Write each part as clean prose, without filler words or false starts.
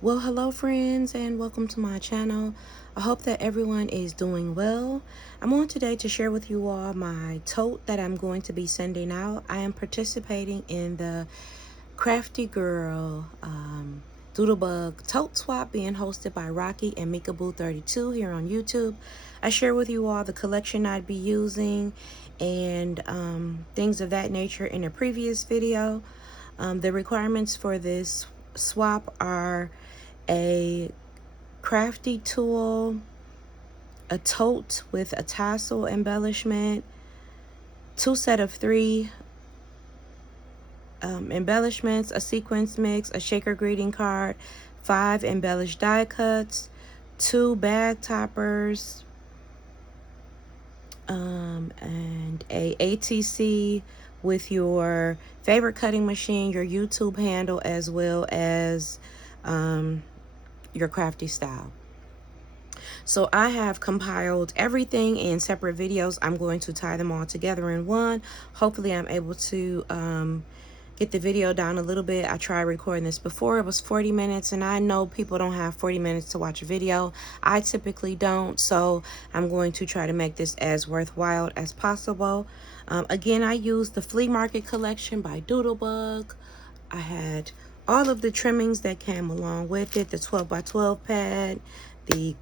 Well, hello friends, and welcome to my channel. I hope that everyone is doing well. I'm on today to share with you all my tote that I'm going to be sending out. I am participating in the Crafty Girl Doodlebug Tote Swap being hosted by Rocky and Meekaboo32 here on YouTube. I share with you all the collection I'd be using and things of that nature in a previous video. The requirements for this swap are a crafty tool, a tote with a tassel embellishment, 2 sets of 3 embellishments, a sequence mix, a shaker greeting card, 5 embellished die cuts, 2 bag toppers, and a ATC with your favorite cutting machine, your YouTube handle, as well as your crafty style. So I have compiled everything in separate videos. I'm going to tie them all together in one. Hopefully I'm able to get the video down a little bit. I tried recording this before. It was 40 minutes, and I know people don't have 40 minutes to watch a video. I typically don't, so I'm going to try to make this as worthwhile as possible. Again, I used the Flea Market collection by Doodlebug. I had all of the trimmings that came along with it, the 12 by 12 pad, the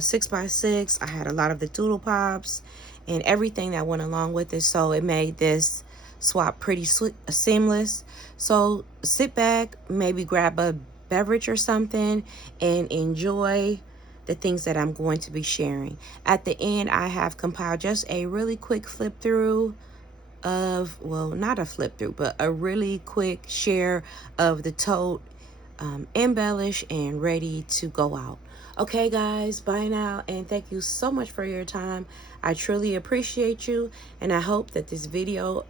6 by 6. I had a lot of the doodle pops and everything that went along with it, so it made this swap pretty seamless. So sit back, maybe grab a beverage or something, and enjoy the things that I'm going to be sharing. At the end, I have compiled just a really quick flip through of, well, not a flip through, but a really quick share of the tote, embellished and ready to go out. Okay guys, bye now, and thank you so much for your time. I truly appreciate you, and I hope that this video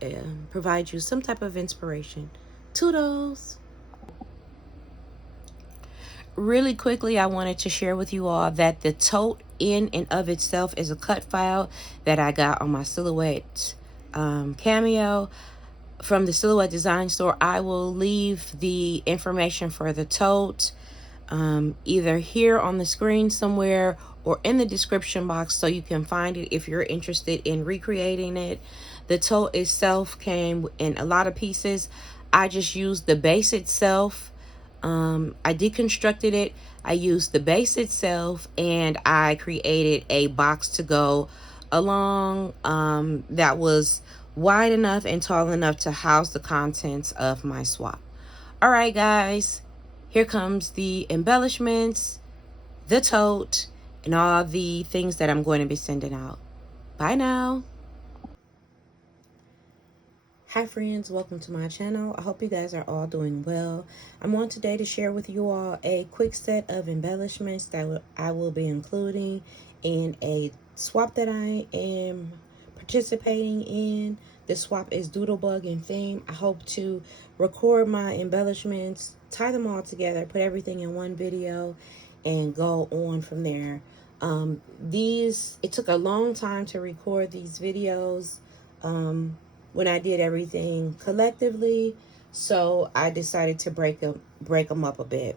provides you some type of inspiration. Toodles! Really quickly, I wanted to share with you all that the tote in and of itself is a cut file that I got on my Silhouette Cameo from the Silhouette Design Store. I will leave the information for the tote either here on the screen somewhere or in the description box, so you can find it if you're interested in recreating it. The tote itself came in a lot of pieces. I just used the base itself. I deconstructed it. I used the base itself, and I created a box to go along that was wide enough and tall enough to house the contents of my swap. All right, guys, here comes the embellishments, the tote, and all the things that I'm going to be sending out. Bye now. Hi friends, welcome to my channel. I hope you guys are all doing well. I'm on today to share with you all a quick set of embellishments that I will be including in a swap that I am participating in. The swap is Doodlebug in theme. I hope to record my embellishments, tie them all together, put everything in one video, and go on from there. It took a long time to record these videos when I did everything collectively, so I decided to break them up a bit.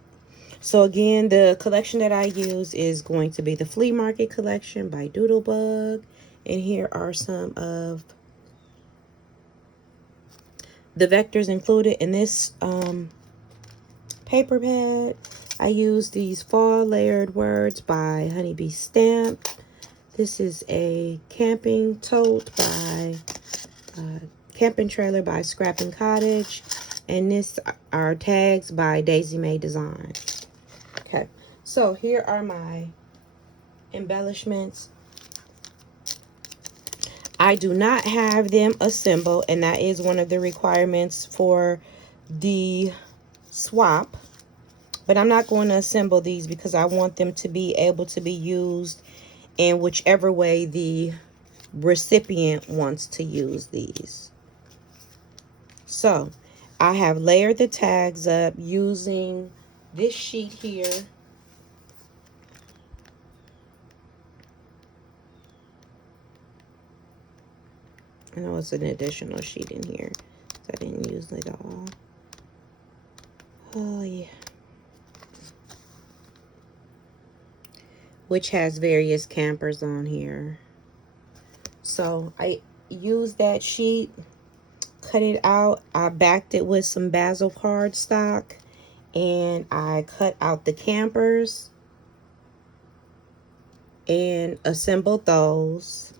So again, the collection that I use is going to be the Flea Market collection by Doodlebug, and here are some of the vectors included in this paper pad. I use these Fall Layered Words by Honeybee Stamp. This is a camping tote by Camping Trailer by Scrapping Cottage, and this are tags by Daisy May Design. Okay, so here are my embellishments. I do not have them assembled, and that is one of the requirements for the swap, but I'm not going to assemble these because I want them to be able to be used in whichever way the recipient wants to use these. So I have layered the tags up using this sheet here. I know it's an additional sheet in here, so I didn't use it all. Oh yeah. which has various campers on here. So I used that sheet, cut it out. I backed it with some Basil cardstock, and I cut out the campers and assembled those.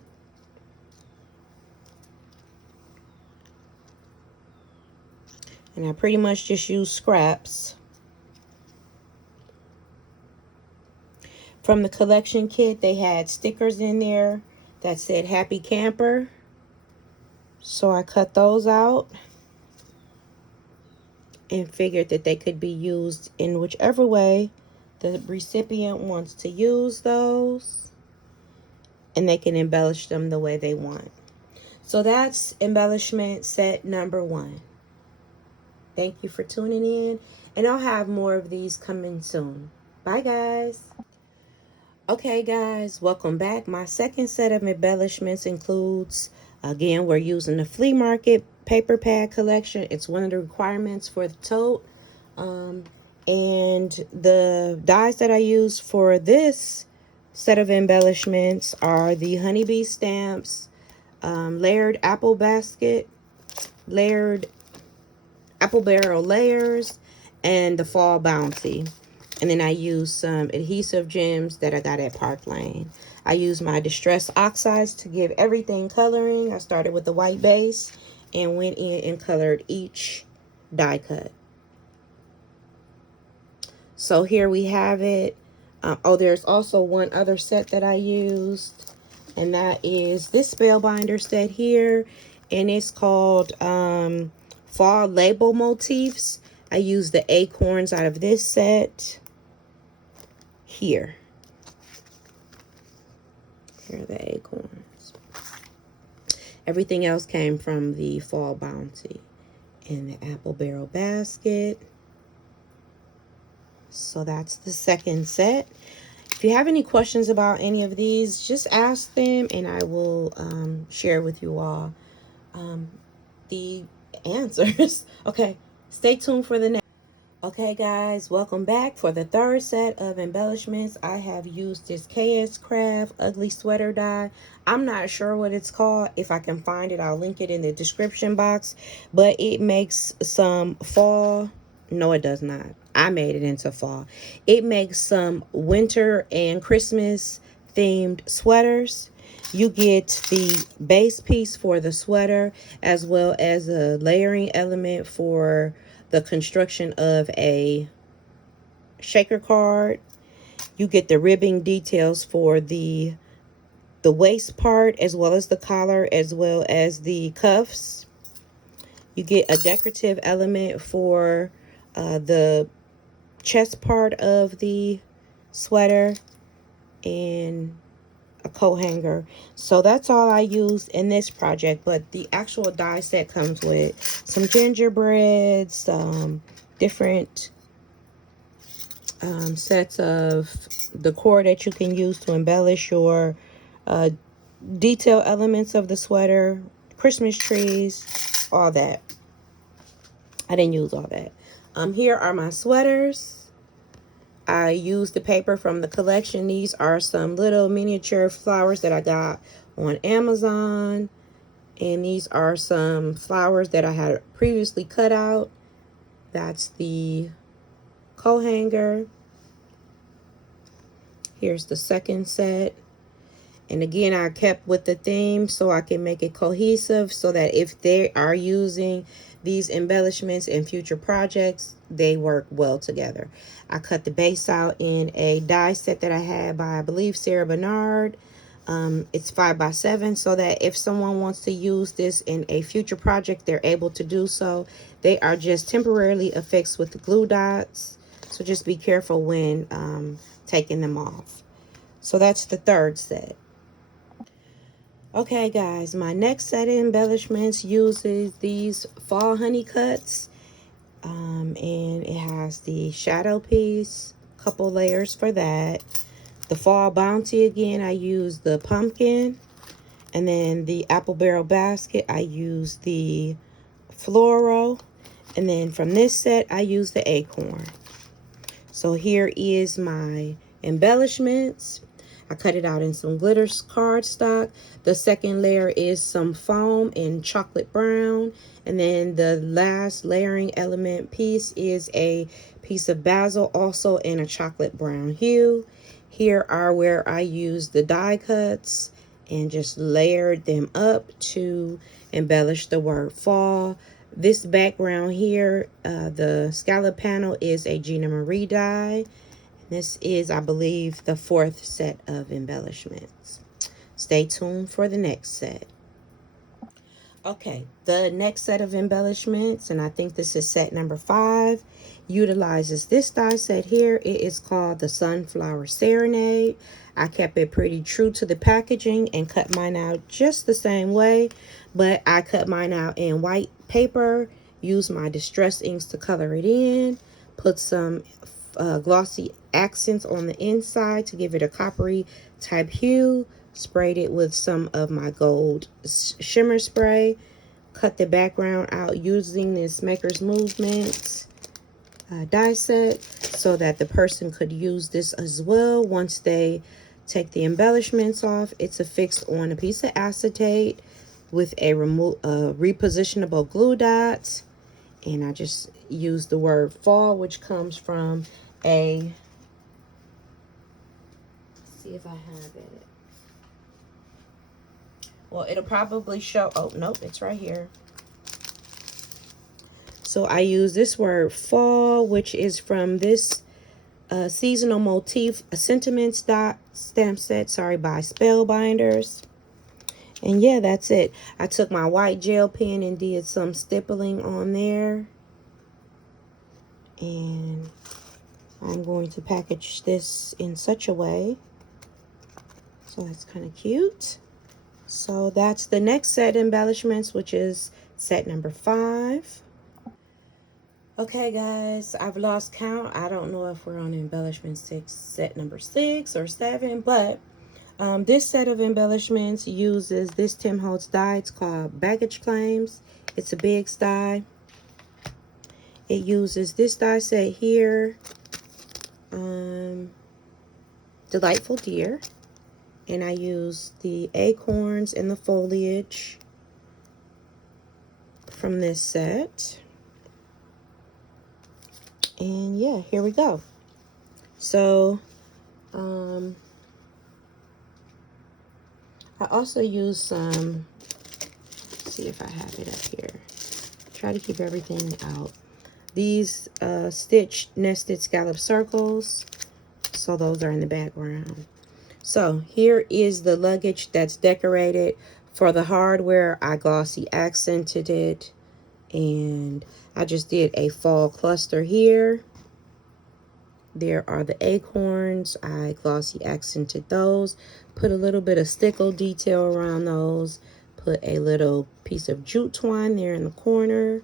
And I pretty much just used scraps from the collection kit. They had stickers in there that said Happy Camper. So I cut those out and figured that they could be used in whichever way the recipient wants to use those, and they can embellish them the way they want. So that's embellishment set number 1. Thank you for tuning in, and I'll have more of these coming soon. Bye, guys. Okay, guys, welcome back. My second set of embellishments includes, again, we're using the flea market paper pad collection. It's one of the requirements for the tote. And the dies that I use for this set of embellishments are the honeybee stamps, layered apple basket, layered apple barrel layers, and the fall bounty. And then I use some adhesive gems that I got at Park Lane. I use my distress oxides to give everything coloring. I started with the white base and went in and colored each die cut. So here we have it. Oh, there's also one other set that I used, and that is this spellbinder set here, and it's called Fall Label Motifs. I used the acorns out of this set here. Here are the acorns. Everything else came from the Fall Bounty and the apple barrel basket. So that's the second set. If you have any questions about any of these, just ask them and I will share with you all the answers. Okay, stay tuned for the next. Okay, guys, welcome back. For the third set of embellishments, I have used this KS Craft Ugly Sweater die. I'm not sure what it's called. If I can find it, I'll link it in the description box. But it makes some fall. No, it does not. I made it into fall. It makes some winter and Christmas themed sweaters. You get the base piece for the sweater as well as a layering element for the construction of a shaker card. You get the ribbing details for the waist part as well as the collar as well as the cuffs. You get a decorative element for the chest part of the sweater and a coat hanger. So that's all I used in this project, but the actual die set comes with some gingerbread, some different sets of decor that you can use to embellish your detail elements of the sweater, Christmas trees, all that. I didn't use all that. Here are my sweaters. I used the paper from the collection. These are some little miniature flowers that I got on Amazon. And these are some flowers that I had previously cut out. That's the coat hanger. Here's the second set. And again, I kept with the theme so I can make it cohesive so that if they are using these embellishments in future projects, they work well together. I cut the base out in a die set that I had by, I believe, Sarah Bernard. It's 5x7 so that if someone wants to use this in a future project, they're able to do so. They are just temporarily affixed with the glue dots. So just be careful when taking them off. So that's the third set. Okay, guys, my next set of embellishments uses these fall honey cuts. And it has the shadow piece, couple layers for that. The fall bounty, again, I use the pumpkin. And then the apple barrel basket, I use the floral. And then from this set, I use the acorn. So here is my embellishments. I cut it out in some glitter cardstock. The second layer is some foam in chocolate brown. And then the last layering element piece is a piece of basil, also in a chocolate brown hue. Here are where I used the die cuts and just layered them up to embellish the word fall. This background here, the scallop panel, is a Gina Marie die. This is, I believe, the 4th set of embellishments. Stay tuned for the next set. Okay, the next set of embellishments, and I think this is set number 5, utilizes this die set here. It is called the Sunflower Serenade. I kept it pretty true to the packaging and cut mine out just the same way, but I cut mine out in white paper, used my distress inks to color it in, put some glossy accents on the inside to give it a coppery type hue, sprayed it with some of my gold shimmer spray, cut the background out using this Maker's Movement die set so that the person could use this as well once they take the embellishments off. It's affixed on a piece of acetate with a repositionable glue dot, and I just used the word fall, which comes from a, let's see if I have it. Well, it'll probably show, oh, nope, it's right here. So I use this word fall, which is from this seasonal motif sentiments dot stamp set, sorry, by Spellbinders. And yeah, that's it. I took my white gel pen and did some stippling on there. And I'm going to package this in such a way. So that's kind of cute. So that's the next set of embellishments, which is set number 5. Okay, guys, I've lost count. I don't know if we're on embellishment 6, set number 6 or 7, but this set of embellishments uses this Tim Holtz die. It's called Baggage Claims. It's a big die. It uses this die set here, Delightful Deer, and I use the acorns and the foliage from this set. And yeah, here we go. So I also use some, let's see if I have it up here. Try to keep everything out. These stitched nested scallop circles. So those are in the background. So here is the luggage that's decorated. For the hardware, I glossy accented it. And I just did a fall cluster here. There are the acorns. I glossy accented those. Put a little bit of stickle detail around those. Put a little piece of jute twine there in the corner.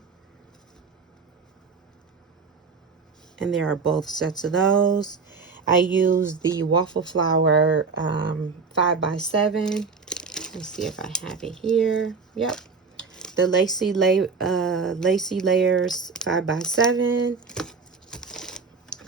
And there are both sets of those. I used the waffle flower 5x7. Let's see if I have it here. Yep. The lacy layers 5x7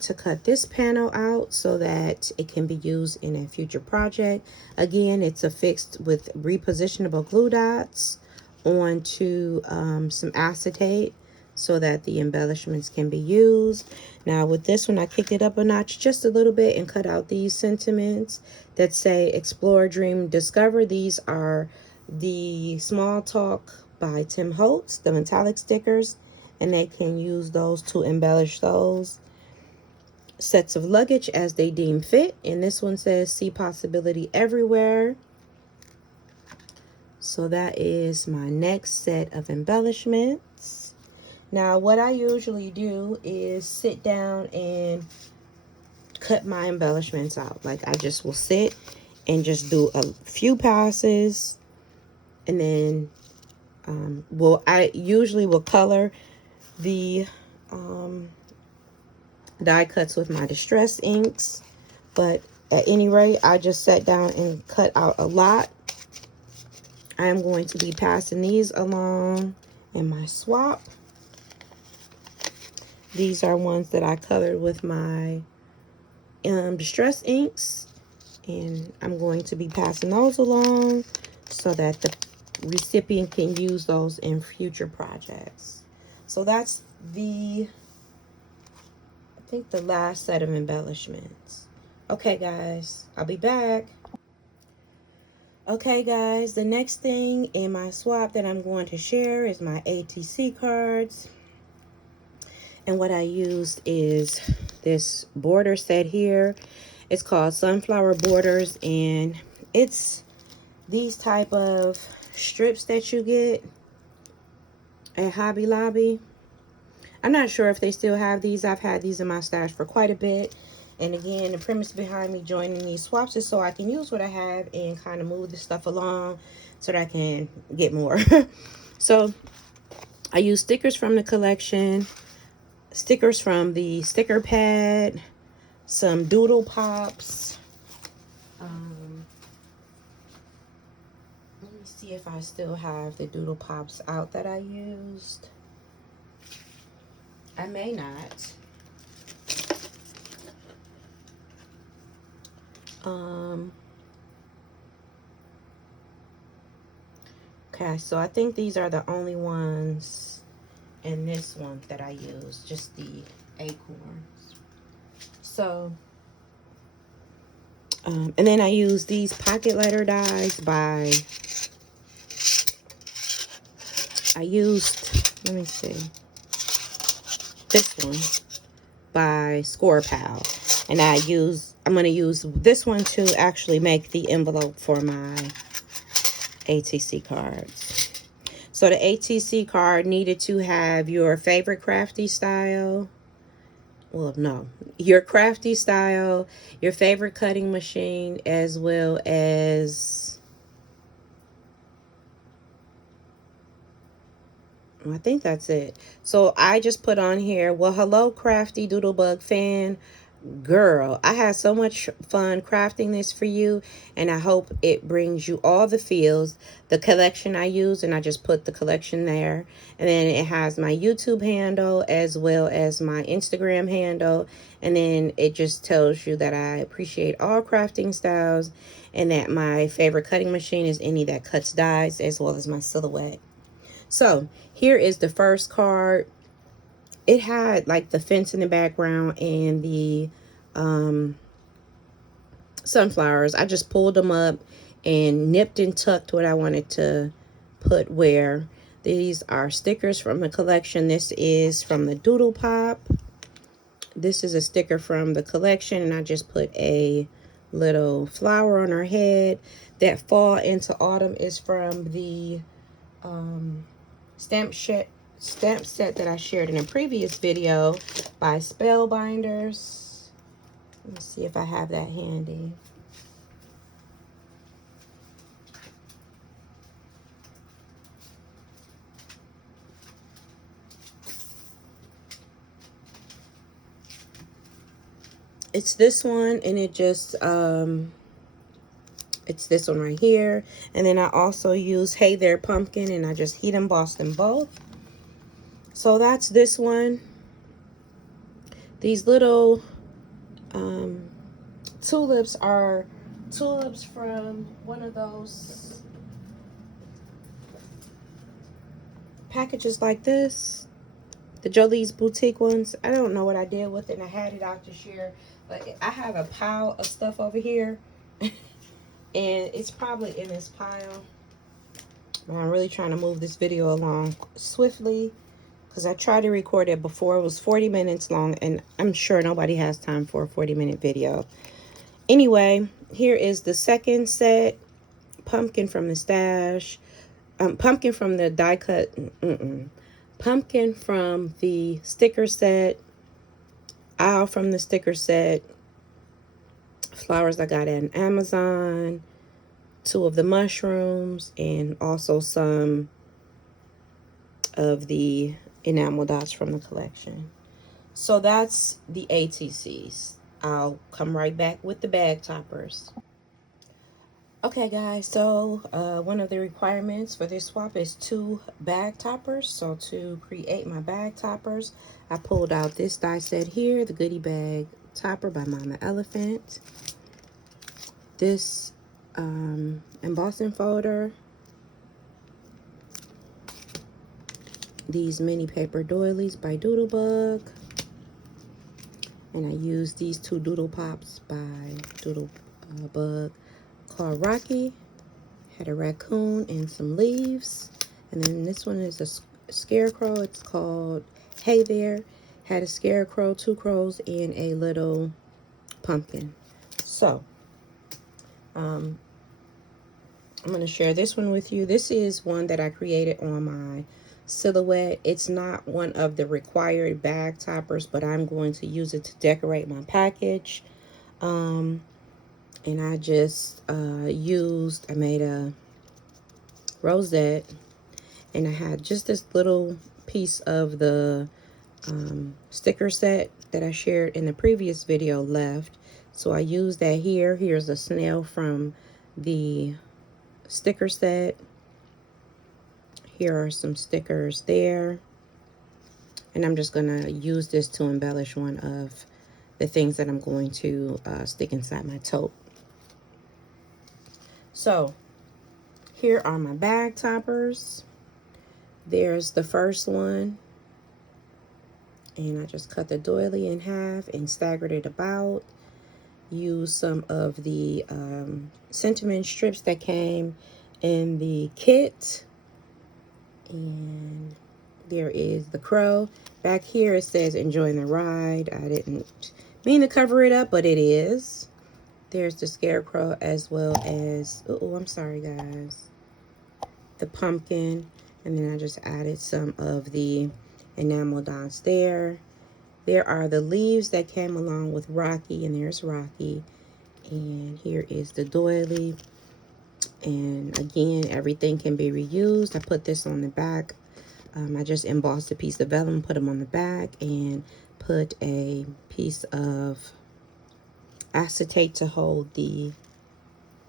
to cut this panel out so that it can be used in a future project. Again, it's affixed with repositionable glue dots onto some acetate so that the embellishments can be used. Now with this one, I kicked it up a notch just a little bit and cut out these sentiments that say Explore, Dream, Discover. These are the Small Talk by Tim Holtz, the metallic stickers, and they can use those to embellish those sets of luggage as they deem fit. And this one says See Possibility Everywhere. So that is my next set of embellishments. Now what I usually do is sit down and cut my embellishments out. Like I just will sit and just do a few passes, and then I usually will color the die cuts with my distress inks, but at any rate, I just sat down and cut out a lot. I am going to be passing these along in my swap. These are ones that I colored with my distress inks, And I'm going to be passing those along so that the recipient can use those in future projects. So that's I think the last set of embellishments. Okay, guys, I'll be back. Okay, guys, the next thing in my swap that I'm going to share is my ATC cards. And what I used is this border set here. It's called Sunflower Borders, and it's these type of strips that you get at Hobby Lobby. I'm not sure if they still have these. I've had these in my stash for quite a bit. And again, the premise behind me joining these swaps is so I can use what I have and kind of move this stuff along so that I can get more. So I use stickers from the collection, stickers from the sticker pad, some doodle pops. Let me see if I still have the doodle pops out that I used. I may not. Okay, so I think these are the only ones in this one that I use, just the acorns. So, and then I use these pocket letter dies by, I used, let me see, this one by Score Pal. And I'm going to use this one to actually make the envelope for my ATC cards. So the ATC card needed to have your favorite crafty style. Well, no, your crafty style, your favorite cutting machine, as well as, I think that's it. So I just put on here, well, hello, crafty Doodlebug fan. Girl, I had so much fun crafting this for you, and I hope it brings you all the feels. The collection I use, and I just put the collection there. And then it has my YouTube handle as well as my Instagram handle. And then it just tells you that I appreciate all crafting styles and that my favorite cutting machine is any that cuts dies, as well as my silhouette. So here is the first card. It had like the fence in the background and the sunflowers. I just pulled them up and nipped and tucked what I wanted to put where. These are stickers from the collection. This is from the Doodle Pop. This is a sticker from the collection, and I just put a little flower on her head. That Fall into Autumn is from the stamp set that I shared in a previous video by Spellbinders. Let me see if I have that handy. It's this one, and it just it's this one right here. And then I also use Hey There Pumpkin, and I just heat embossed them both. So that's this one. These little tulips are tulips from one of those packages like this, the Jolie's Boutique ones. I don't know what I did with it, and I had it out to share, but I have a pile of stuff over here and it's probably in this pile. But I'm really trying to move this video along swiftly because I tried to record it before. It was 40 minutes long, and I'm sure nobody has time for a 40-minute video. Anyway, here is the second set. Pumpkin from the stash. Pumpkin from the die cut. Pumpkin from the sticker set. Owl from the sticker set. Flowers I got at Amazon. 2 of the mushrooms. And also some of the enamel dots from the collection. So that's the ATCs. I'll come right back with the bag toppers. Okay, guys, so one of the requirements for this swap is 2 bag toppers. So to create my bag toppers, I pulled out this die set here, the Goodie Bag Topper by Mama Elephant. this embossing folder, these mini paper doilies by Doodlebug, and I used these 2 doodle pops by Doodlebug called Rocky. Had a raccoon and some leaves. And then this one is a scarecrow. It's called Hey There. Had a scarecrow, 2 crows, and a little pumpkin. So, I'm going to share this one with you. This is one that I created on my silhouette. It's not one of the required bag toppers, but I'm going to use it to decorate my package. And I just I made a rosette, and I had just this little piece of the sticker set that I shared in the previous video left. So I used that here. Here's a snail from the sticker set. Here are some stickers there. And I'm just going to use this to embellish one of the things that I'm going to stick inside my tote. So here are my bag toppers. There's the first one. And I just cut the doily in half and staggered it about. Use some of the sentiment strips that came in the kit. And there is the crow. Back here it says enjoying the ride. I didn't mean to cover it up, but it is. There's the scarecrow as well as, oh, I'm sorry guys, the pumpkin. And then I just added some of the enamel dots there. There are the leaves that came along with Rocky, and there's Rocky. And here is the doily. And again, everything can be reused. I put this on the back. I just embossed a piece of vellum, put them on the back, and put a piece of acetate to hold the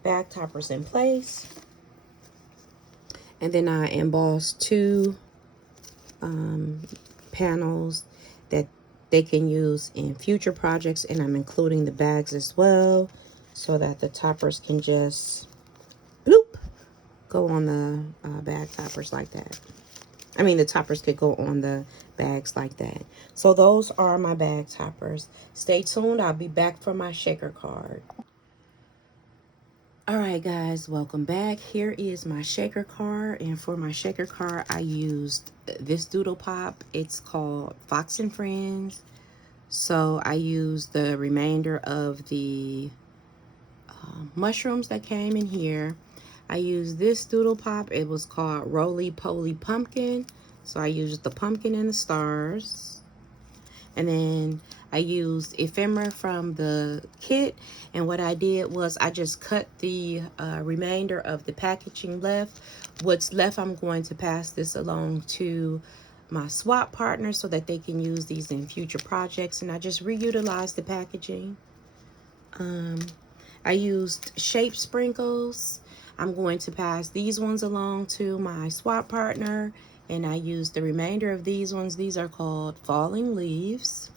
bag toppers in place. And then I embossed 2 panels that they can use in future projects, and I'm including the bags as well so that the toppers can just bloop go on the bag toppers like that. I mean, the toppers could go on the bags like that. So those are my bag toppers. Stay tuned. I'll be back for my shaker card. All right, guys, welcome back. Here is my shaker card, and for my shaker card, I used this doodle pop. It's called Fox and Friends. So I used the remainder of the mushrooms that came in here. I used this doodle pop. It was called Roly Poly Pumpkin. So I used the pumpkin and the stars. And then I used ephemera from the kit. And what I did was I just cut the remainder of the packaging left. What's left, I'm going to pass this along to my swap partner so that they can use these in future projects. And I just reutilized the packaging. I used shape sprinkles. I'm going to pass these ones along to my swap partner, and I used the remainder of these ones. These are called Falling Leaves.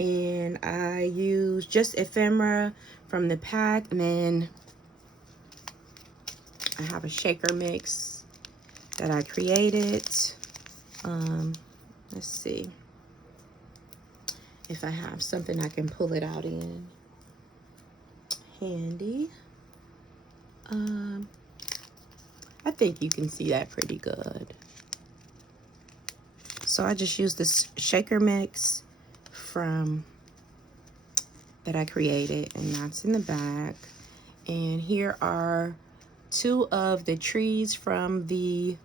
And I used just ephemera from the pack, and then I have a shaker mix that I created. Let's see if I have something I can pull it out in handy. I think you can see that pretty good. So I just used this shaker mix from that I created, and that's in the back. And here are 2 of the trees from the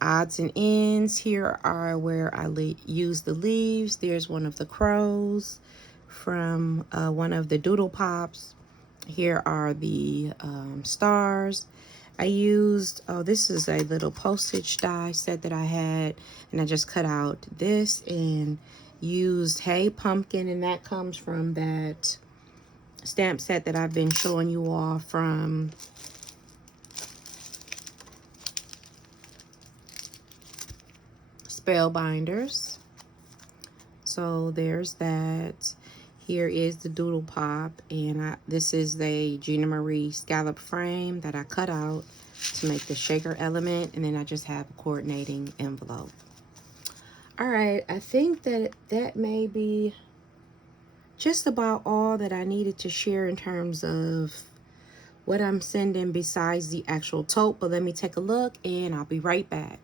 odds and ends. Here are where I use the leaves. There's one of the crows from one of the doodle pops. Here are the stars. I used, oh, this is a little postage die set that I had, and I just cut out this and used Hey Pumpkin, and that comes from that stamp set that I've been showing you all from Spellbinders. So there's that. Here is the Doodle Pop, and this is the Gina Marie scallop frame that I cut out to make the shaker element, and then I just have a coordinating envelope. All right, I think that may be just about all that I needed to share in terms of what I'm sending besides the actual tote, but let me take a look and I'll be right back.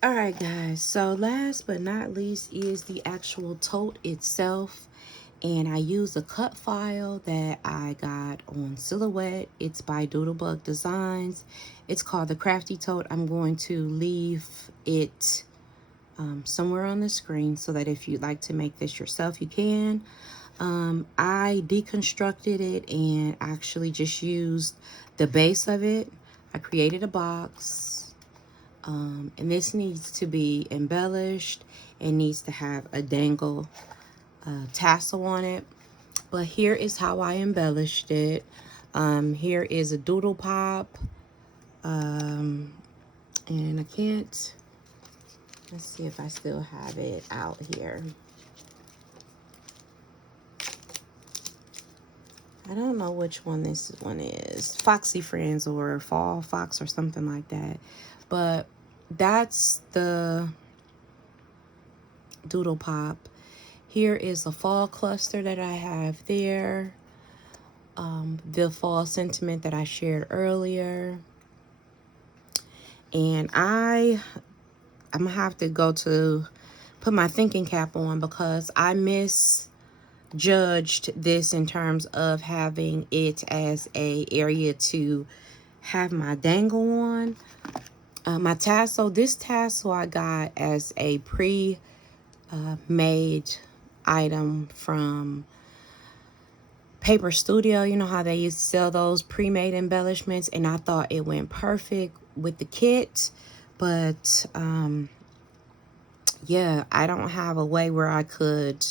All right, guys, so last but not least is the actual tote itself. And I use a cut file that I got on Silhouette. It's by Doodlebug Designs. It's called the Crafty Tote. I'm going to leave it somewhere on the screen so that if you'd like to make this yourself, you can. I deconstructed it and actually just used the base of it. I created a box. And this needs to be embellished. It needs to have a dangle tassel on it. But here is how I embellished it. Here is a doodle pop. And I can't, let's see if I still have it out here. I don't know which one this one is. Foxy Friends or Fall Fox or something like that. But that's the doodle pop. Here is a fall cluster that I have there. The fall sentiment that I shared earlier. And I'm gonna have to go to put my thinking cap on because I misjudged this in terms of having it as a area to have my dangle on. My tassel, this tassel I got as a pre-made item from Paper Studio. You know how they used to sell those pre-made embellishments, and I thought it went perfect with the kit. But yeah, I don't have a way where I could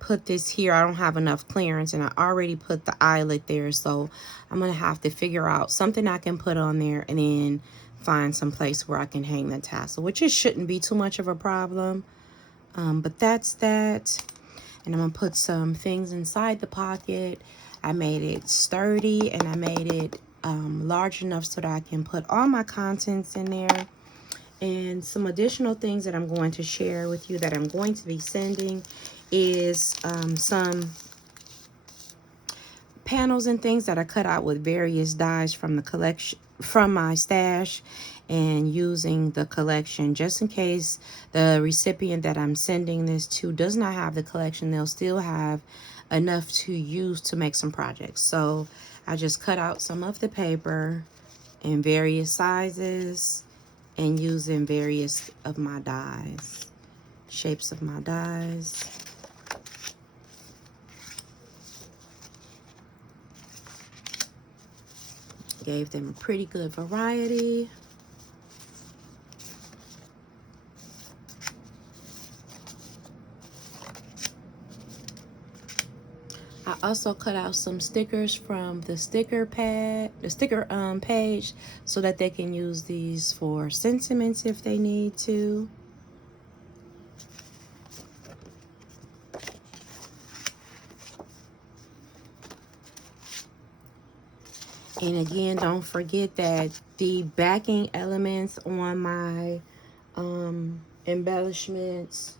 put this here. I don't have enough clearance, and I already put the eyelet there, so I'm gonna have to figure out something I can put on there and then find some place where I can hang the tassel, which it shouldn't be too much of a problem. But that's that. And I'm gonna put some things inside the pocket. I made it sturdy and I made it large enough so that I can put all my contents in there. And some additional things that I'm going to share with you that I'm going to be sending is some panels and things that I cut out with various dies from the collection, from my stash, and using the collection just in case the recipient that I'm sending this to does not have the collection. They'll still have enough to use to make some projects. So I just cut out some of the paper in various sizes and using various of my dies, shapes of my dies. Gave them a pretty good variety. I also cut out some stickers from the sticker pad, the sticker page, so that they can use these for sentiments if they need to. And again, don't forget that the backing elements on my embellishments,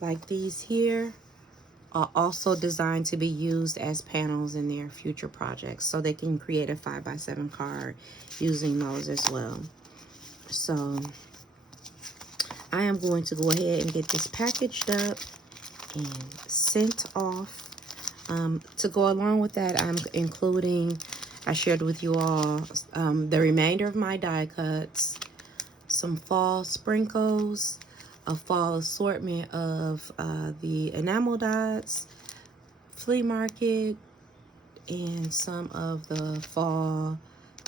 like these here, are also designed to be used as panels in their future projects. So they can create a 5x7 card using those as well. So I am going to go ahead and get this packaged up and sent off. To go along with that, I'm including, I shared with you all the remainder of my die cuts, some fall sprinkles, a fall assortment of the enamel dots, flea market, and some of the fall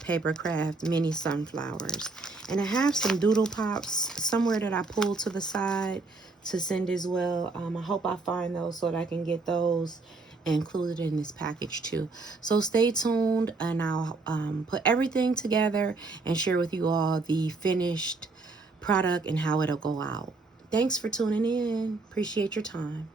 paper craft mini sunflowers. And I have some doodle pops somewhere that I pulled to the side to send as well. I hope I find those so that I can get those included in this package too. So stay tuned, and I'll put everything together and share with you all the finished product and how it'll go out. Thanks for tuning in. Appreciate your time.